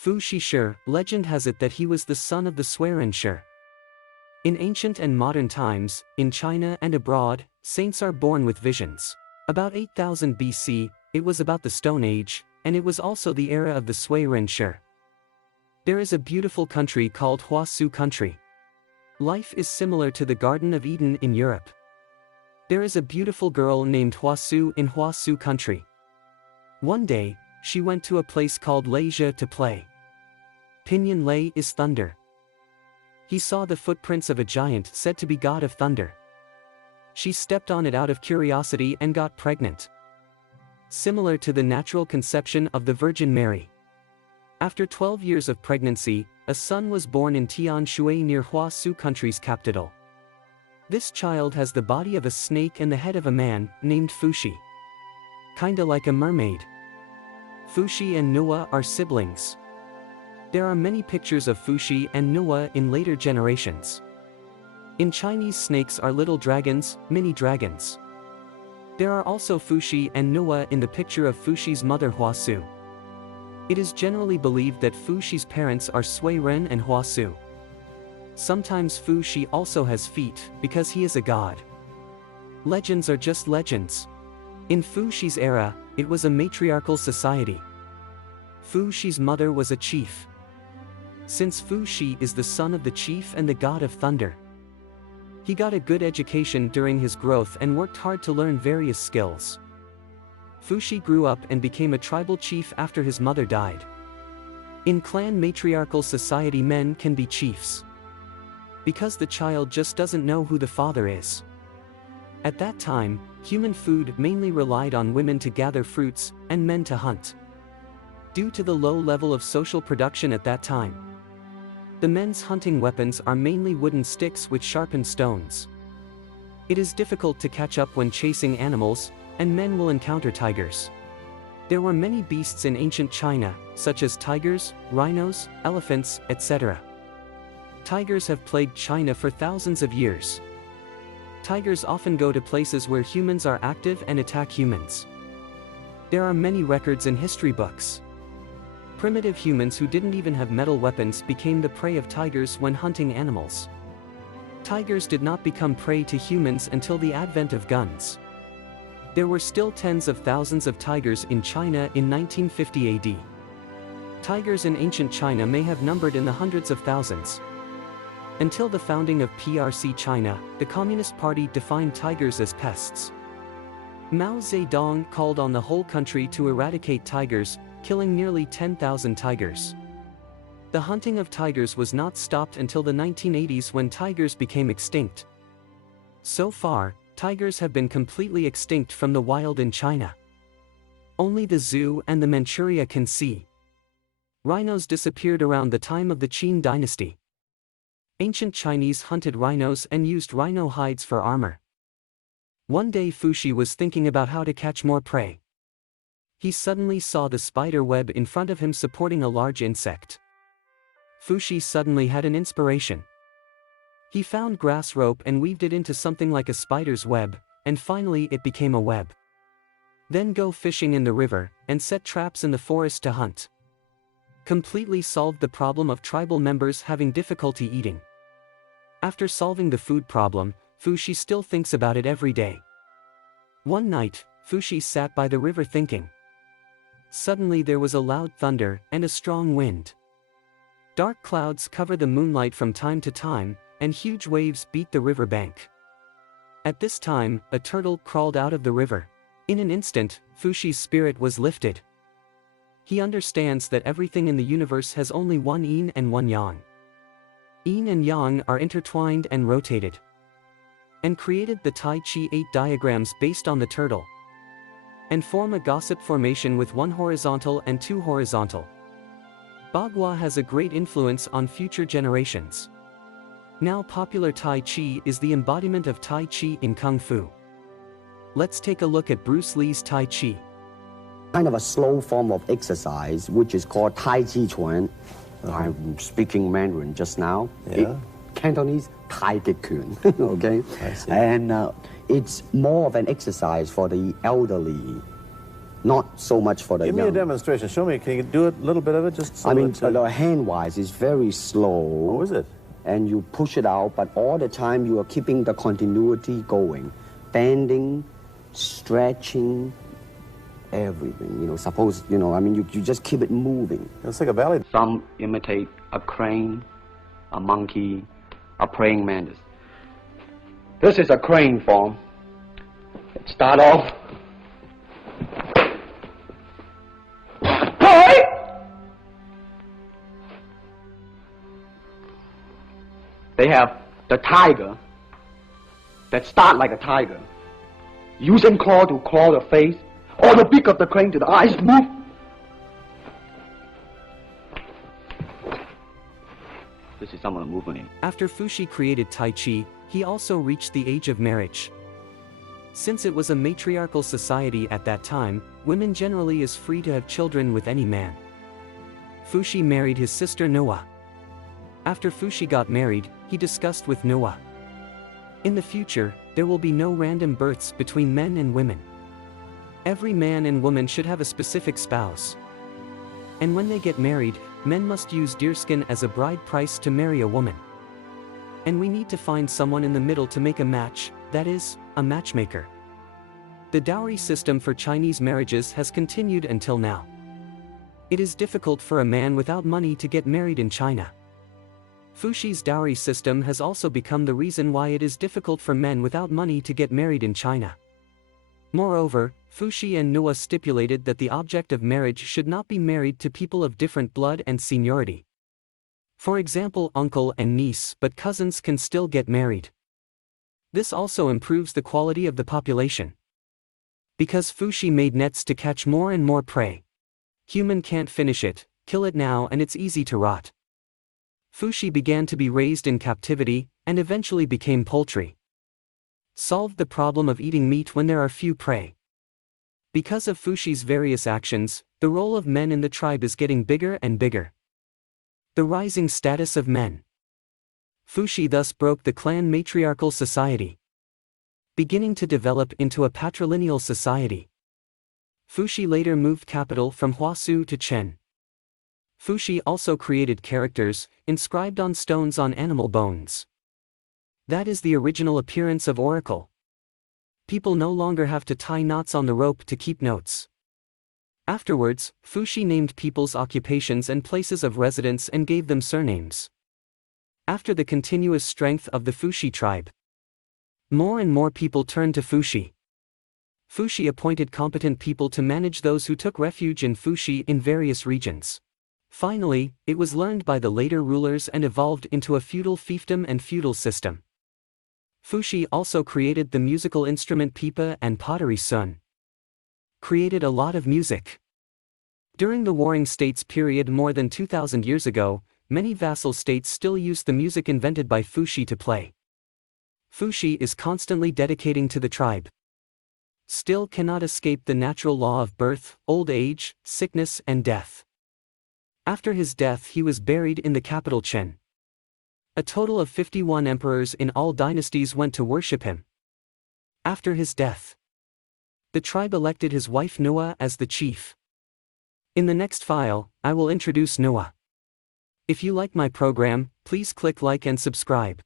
Fu Shi. Legend has it that he was the son of the Swearen Shi. In ancient and modern times, in China and abroad, saints are born with visions. About 8000 BC, it was about the Stone Age, and it was also the era of the Swearen Shi. There is a beautiful country called Huasu country. Life is similar to the Garden of Eden in Europe. There is a beautiful girl named Huasu in Huasu country. One day, she went to a place called Leisha to play. Pinyin Lei is thunder. He saw the footprints of a giant said to be god of thunder. She stepped on it out of curiosity and got pregnant. Similar to the natural conception of the Virgin Mary. After 12 years of pregnancy, a son was born in Tianshui near Huasu country's capital. This child has the body of a snake and the head of a man, named Fushi. Kinda like a mermaid. Fushi and Nuwa are siblings. There are many pictures of Fushi and Nuwa in later generations. In Chinese, snakes are little dragons, mini dragons. There are also Fushi and Nuwa in the picture of Fushi's mother Huasu. It is generally believed that Fushi's parents are Sui Ren and Huasu. Sometimes Fushi also has feet, because he is a god. Legends are just legends. In Fushi's era, it was a matriarchal society. Fushi's mother was a chief. Since Fushi is the son of the chief and the god of thunder, he got a good education during his growth and worked hard to learn various skills. Fushi grew up and became a tribal chief after his mother died. In clan matriarchal society, men can be chiefs. Because the child just doesn't know who the father is. At that time, human food mainly relied on women to gather fruits, and men to hunt. Due to the low level of social production at that time, the men's hunting weapons are mainly wooden sticks with sharpened stones. It is difficult to catch up when chasing animals, and men will encounter tigers. There were many beasts in ancient China, such as tigers, rhinos, elephants, etc. Tigers have plagued China for thousands of years. Tigers often go to places where humans are active and attack humans. There are many records in history books. Primitive humans who didn't even have metal weapons became the prey of tigers when hunting animals. Tigers did not become prey to humans until the advent of guns. There were still tens of thousands of tigers in China in 1950 AD. Tigers in ancient China may have numbered in the hundreds of thousands. Until the founding of PRC China, the Communist Party defined tigers as pests. Mao Zedong called on the whole country to eradicate tigers, killing nearly 10,000 tigers. The hunting of tigers was not stopped until the 1980s when tigers became extinct. So far, tigers have been completely extinct from the wild in China. Only the zoo and the Manchuria can see. Rhinos disappeared around the time of the Qin dynasty. Ancient Chinese hunted rhinos and used rhino hides for armor. One day Fushi was thinking about how to catch more prey. He suddenly saw the spider web in front of him supporting a large insect. Fushi suddenly had an inspiration. He found grass rope and weaved it into something like a spider's web, and finally it became a web. Then go fishing in the river, and set traps in the forest to hunt. Completely solved the problem of tribal members having difficulty eating. After solving the food problem, Fushi still thinks about it every day. One night, Fushi sat by the river thinking. Suddenly there was a loud thunder and a strong wind. Dark clouds cover the moonlight from time to time, and huge waves beat the river bank. At this time, a turtle crawled out of the river. In an instant, Fushi's spirit was lifted. He understands that everything in the universe has only one yin and one yang. Yin and yang are intertwined and rotated. And created the Tai Chi 8 diagrams based on the turtle. And form a gossip formation with one horizontal and two horizontal. Ba Gua has a great influence on future generations. Now popular Tai Chi is the embodiment of Tai Chi in Kung Fu. Let's take a look at Bruce Lee's Tai Chi. Kind of a slow form of exercise, which is called Tai Chi Chuan. I'm speaking Mandarin just now. Yeah. Cantonese, Tai Chi Kun, okay? I see. And it's more of an exercise for the elderly. not so much for the Give young. me a demonstration. Show me. Can you do it, a little bit of it? Just so I mean, that, hand-wise, it's very slow. Oh, is it? And you push it out, but all the time you are keeping the continuity going. Bending, stretching, everything. Suppose, I mean, you just keep it moving. It's like a ballet. Some imitate a crane, a monkey, a praying mantis. This is a crane form. Start off. They have the tiger that start like a tiger, using claw to claw the face, or the beak of the crane to the eyes move. This is some of the movement. After Fuxi created Tai Chi, he also reached the age of marriage. Since it was a matriarchal society at that time, women generally is free to have children with any man. Fuxi married his sister Noah. After Fuxi got married, he discussed with Noah. In the future, there will be no random births between men and women. Every man and woman should have a specific spouse. And when they get married, men must use deerskin as a bride price to marry a woman. And we need to find someone in the middle to make a match, that is, a matchmaker. The dowry system for Chinese marriages has continued until now. It is difficult for a man without money to get married in China. Fuxi's dowry system has also become the reason why it is difficult for men without money to get married in China. Moreover, Fuxi and Noah stipulated that the object of marriage should not be married to people of different blood and seniority. For example, uncle and niece, but cousins can still get married. This also improves the quality of the population. Because Fuxi made nets to catch more and more prey. Human can't finish it, kill it now and it's easy to rot. Fuxi began to be raised in captivity, and eventually became poultry. Solved the problem of eating meat when there are few prey. Because of Fuxi's various actions, the role of men in the tribe is getting bigger and bigger. The rising status of men. Fuxi thus broke the clan matriarchal society, beginning to develop into a patrilineal society. Fuxi later moved capital from Huasu to Chen. Fuxi also created characters, inscribed on stones on animal bones. That is the original appearance of oracle. People no longer have to tie knots on the rope to keep notes. Afterwards, Fuxi named people's occupations and places of residence and gave them surnames. After the continuous strength of the Fuxi tribe, more and more people turned to Fuxi. Fuxi appointed competent people to manage those who took refuge in Fuxi in various regions. Finally, it was learned by the later rulers and evolved into a feudal fiefdom and feudal system. Fuxi also created the musical instrument pipa and pottery sun. Created a lot of music. During the Warring States period more than 2,000 years ago, many vassal states still use the music invented by Fuxi to play. Fuxi is constantly dedicating to the tribe. Still cannot escape the natural law of birth, old age, sickness and death. After his death he was buried in the capital Chen. A total of 51 emperors in all dynasties went to worship him. After his death, the tribe elected his wife Noah as the chief. In the next file, I will introduce Noah. If you like my program, please click like and subscribe.